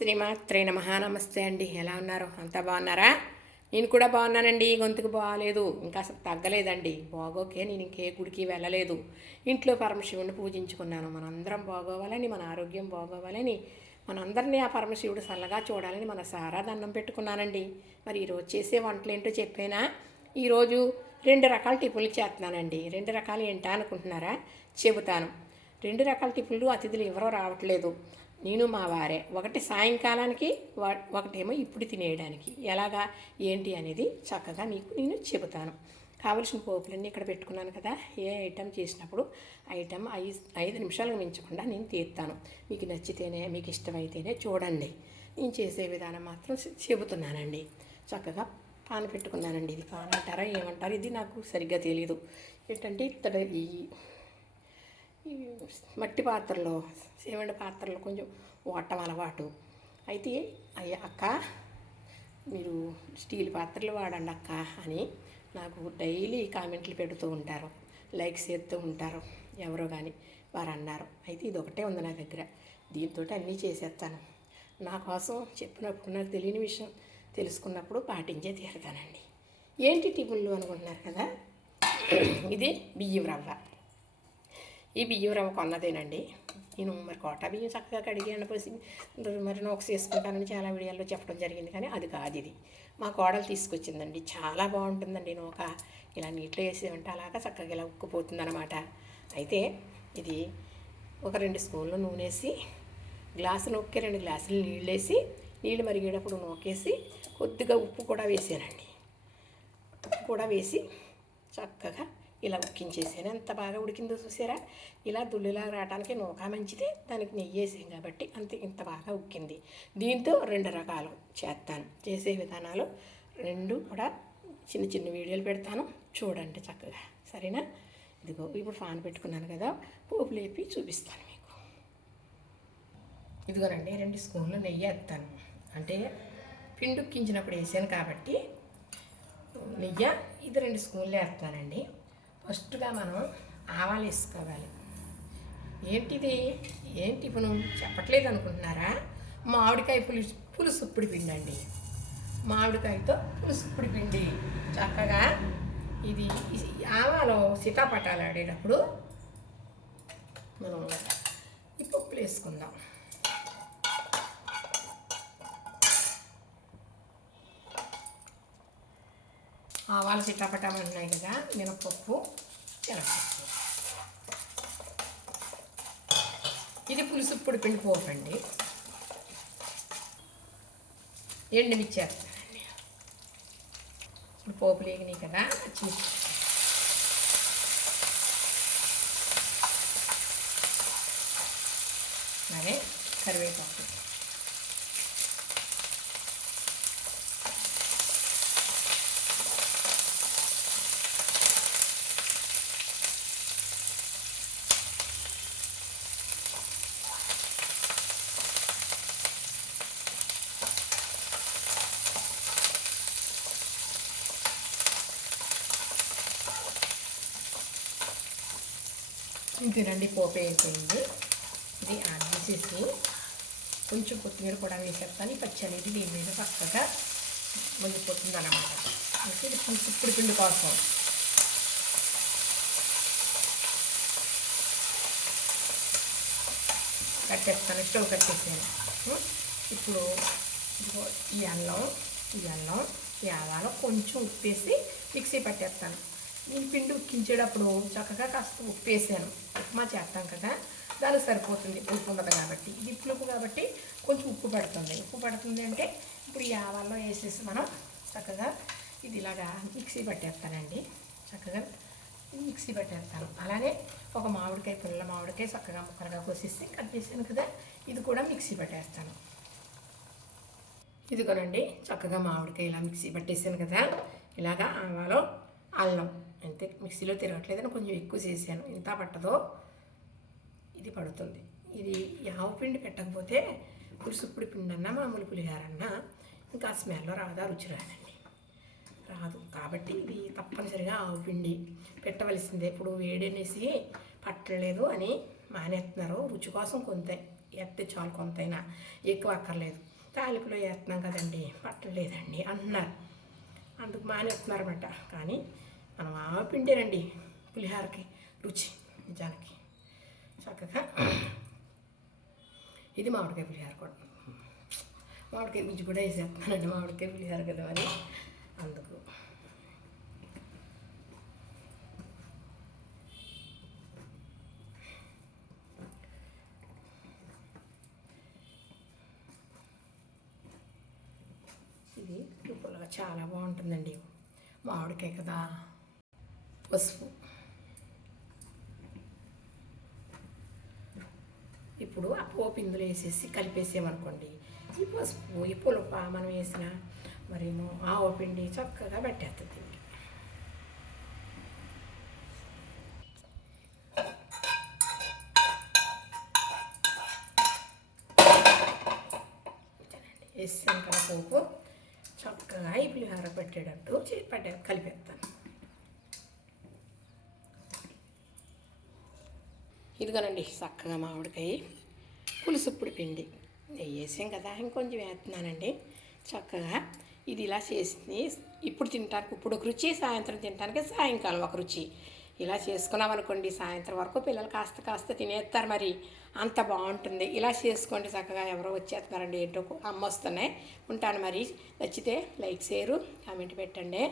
శ్రీమాత్రే నమ. నమస్తే అండి. ఎలా ఉన్నారు? అంతా బాగున్నారా? నేను కూడా బాగున్నానండి. గొంతుకు బాగాలేదు ఇంకా అసలు తగ్గలేదండి. బాగోకే నేను ఇంకే గుడికి వెళ్ళలేదు. ఇంట్లో పరమశివుని పూజించుకున్నాను. మనందరం బాగోవాలని మన ఆరోగ్యం బాగోవాలని మనందరినీ ఆ పరమశివుడు చల్లగా చూడాలని మన సారా దండం పెట్టుకున్నానండి. మరి ఈరోజు చేసే వంటలు ఏంటో చెప్పేనా? ఈరోజు రెండు రకాల టిఫిన్లు చేస్తున్నానండి. రెండు రకాలు ఏంటా అనుకుంటున్నారా? చెబుతాను. రెండు రకాల టిఫిన్లు అతిథులు ఎవరో రావట్లేదు. నేను మా వారే. ఒకటి సాయంకాలానికి వా- ఒకటేమో ఇప్పుడు తినేయడానికి. ఎలాగా? ఏంటి అనేది చక్కగా నీకు నేను చెబుతాను. కావలసిన పోపులన్నీ ఇక్కడ పెట్టుకున్నాను కదా. ఏ ఐటెం చేసినప్పుడు ఐటెం ఐదు ఐదు నిమిషాలకు మించకుండా నేను తీస్తాను మీకు నచ్చితేనే మీకు ఇష్టమైతేనే చూడండి. నేను చేసే విధానం మాత్రం చెబుతున్నానండి. చక్కగా పాన పెట్టుకున్నానండి. ఇది పాన అంటారా ఏమంటారు? ఇది నాకు సరిగ్గా తెలియదు ఏంటంటే ఇత్తడి ఈ మట్టి పాత్రలో సిమెంట్ పాత్రలో కొంచెం వాడటం అలవాటు. అయితే అయ్యా అక్క మీరు స్టీల్ పాత్రలు వాడండి అక్క అని నాకు డైలీ కామెంట్లు పెడుతూ ఉంటారు. లైక్స్ చేస్తూ ఉంటారు. ఎవరో కానీ వారు అన్నారు. అయితే ఇది ఒకటే ఉంది నా దగ్గర. దీంతో అన్నీ చేసేస్తాను. నా కోసం చెప్పినప్పుడు నాకు తెలియని విషయం తెలుసుకున్నప్పుడు పాటించే తీరుతానండి. ఏంటి టిఫిన్లు అనుకుంటున్నారు కదా? ఇది బియ్యం రవ్వ. ఈ బియ్యం రవ్వ కొన్నదేనండి. నేను మరి కోటా బియ్యం చక్కగా కడిగి ఎండపోసి మరి నోక్స్ వేసుకుంటానని చాలా వీడియోల్లో చెప్పడం జరిగింది కానీ అది కాదు ఇది. మా కోడలు తీసుకొచ్చిందండి. చాలా బాగుంటుందండి నూక. ఇలా నీటిలో వేసేమంటే అలాగా చక్కగా ఇలా ఉక్కుపోతుంది అనమాట అయితే ఇది ఒక రెండు స్పూన్లు నూనె వేసి గ్లాసు నొక్కి రెండు గ్లాసులు నీళ్ళు వేసి నీళ్ళు మరిగేటప్పుడు నూకేసి కొద్దిగా ఉప్పు కూడా వేసానండి. ఉప్పు కూడా వేసి చక్కగా ఇలా ఉక్కించేసాను ఎంత బాగా ఉడికిందో చూసారా? ఇలా దుల్లిలా రావడానికి నూక మంచిది. దానికి నెయ్యి వేసాం కాబట్టి అంత ఇంత బాగా ఉక్కింది. దీంతో రెండు రకాలు చేస్తాను చేసే విధానాలు రెండు కూడా చిన్న చిన్న వీడియోలు పెడతాను. చూడండి చక్కగా. సరేనా? ఇదిగో ఇప్పుడు ఫ్యాన్ పెట్టుకున్నాను కదా. పోపు లేపి చూపిస్తాను మీకు. ఇదిగోనండి రెండు స్పూన్లు నెయ్యి వేస్తాను. అంటే పిండి ఉక్కించినప్పుడు వేసాను కాబట్టి నెయ్యి ఇది రెండు స్పూన్లు వేస్తానండి. ఫస్ట్గా మనం ఆవాలు వేసుకోవాలి. ఏంటిది? ఏంటి ఇప్పుడు చెప్పట్లేదు అనుకుంటున్నారా? మామిడికాయ పులుసు పులుసు ఉప్పుడు పిండి అండి మామిడికాయతో పులుసు ఉప్పుడు పిండి. చక్కగా ఇది ఆవాలు సీతాపటాలు ఆడేటప్పుడు మనం ఈ పప్పులు వేసుకుందాం. ఆవాలు చిట్టపటం ఉన్నాయి కదా మినపప్పు శనగపప్పు. ఇది పులుసు పొడి పిండిపోకండి. పోపు ఇప్పుడు పోపు లేగినాయి కదా చీజ్ అదే కరివేపాకు. ఇంతేనండి పోపు అయిపోయింది ఇది యాడ్ చేసేసి కొంచెం కొత్తిమీర కూడా వేసేస్తాను. ఈ పచ్చి అనేది దీని మీద పక్కగా మునిగిపోతుంది అన్నమాట. అయితే ఇది ఇప్పుడు పిండి కోసం. కట్టేస్తాను స్టవ్ కట్టేసాను. ఇప్పుడు ఈ అల్లం ఈ అల్లం ఈ ఆవాలో కొంచెం ఉప్పేసి మిక్సీ పట్టేస్తాను. నేను పిండి ఉక్కించేటప్పుడు చక్కగా కాస్త ఉప్పు వేసాను. ఉప్మా చేస్తాం కదా దానికి సరిపోతుంది ఉప్పు ఉండదు కాబట్టి. ఇది పులుపు కాబట్టి కొంచెం ఉప్పు పడుతుంది. ఉప్పు పడుతుంది అంటే ఇప్పుడు ఈ ఆవాల్లో వేసేసి మనం చక్కగా ఇది ఇలాగా మిక్సీ పట్టేస్తానండి. చక్కగా మిక్సీ పట్టేస్తాను. అలానే ఒక మామిడికాయ పుల్ల మామిడికాయ చక్కగా ముక్కలుగా కోసేసి కట్ చేసాను కదా ఇది కూడా మిక్సీ పట్టేస్తాను. ఇదిగోనండి చక్కగా మామిడికాయ ఇలా మిక్సీ పట్టేసాను కదా ఇలాగా ఆవాలో అల్లం అంతే మిక్సీలో తిరగట్లేదని కొంచెం ఎక్కువ చేశాను. ఇంత పట్టదో ఇది పడుతుంది. ఇది యావ పిండి పెట్టకపోతే పులుసుప్పుడు పిండి అన్నా మామూలు పులిహారన్నా ఇంకా స్మెల్లో స్మెల్ రాదా రుచి రాదండి. రాదు. కాబట్టి ఇది తప్పనిసరిగా ఆవు పిండి పెట్టవలసిందే. ఇప్పుడు వేడనేసి పట్టలేదు అని మానేస్తున్నారు రుచి కోసం కొంత ఎత్తే చాలు కొంతైనా ఎక్కువ అక్కర్లేదు. తాలిపులో వేస్తున్నాం కదండి. పట్టలేదండి అంటున్నారు అందుకు మానేస్తున్నారన్నమాట కానీ మనం పిండేనండి పులిహారకి రుచి నిజానికి. చక్కగా. ఇది మామిడికాయ పులిహార కూడా. మామిడికాయ గుజ్జు కూడా వేసేస్తానండి మామిడికాయ పులిహార కదా అని అందుకు. ఇది పుల్లగా చాలా బాగుంటుందండి. మామిడికాయ కదా. పసుపు. ఇప్పుడు ఆ పోపు ఇందులో వేసేసి కలిపేసామనుకోండి. ఈ పసుపు ఈ పులప మనం వేసిన మరేమో ఆవ పిండి చక్కగా పెట్టేస్తుంది దీనికి. కదా పోపు. చక్కగా ఈ పులిహార పెట్టేటట్టు కలిపేస్తాను. ఇదిగోనండి చక్కగా మామిడికాయ పులుసుప్పుడు పిండి. నెయ్యి వేసాం కదా ఇంకొంచెం వేస్తున్నానండి. చక్కగా ఇది ఇలా చేసింది. ఇప్పుడు తినటానికి ఇప్పుడు ఒక రుచి సాయంత్రం తినటానికి సాయంకాలం ఒక రుచి. ఇలా చేసుకున్నాం అనుకోండి సాయంత్రం వరకు పిల్లలు కాస్త కాస్త తినేస్తారు మరి. అంత బాగుంటుంది. ఇలా చేసుకోండి చక్కగా ఎవరో వచ్చేస్తున్నారండి ఏంటో అమ్మ వస్తున్నాయి ఉంటాను మరి. నచ్చితే లైక్ చేయరు కామెంట్ పెట్టండి.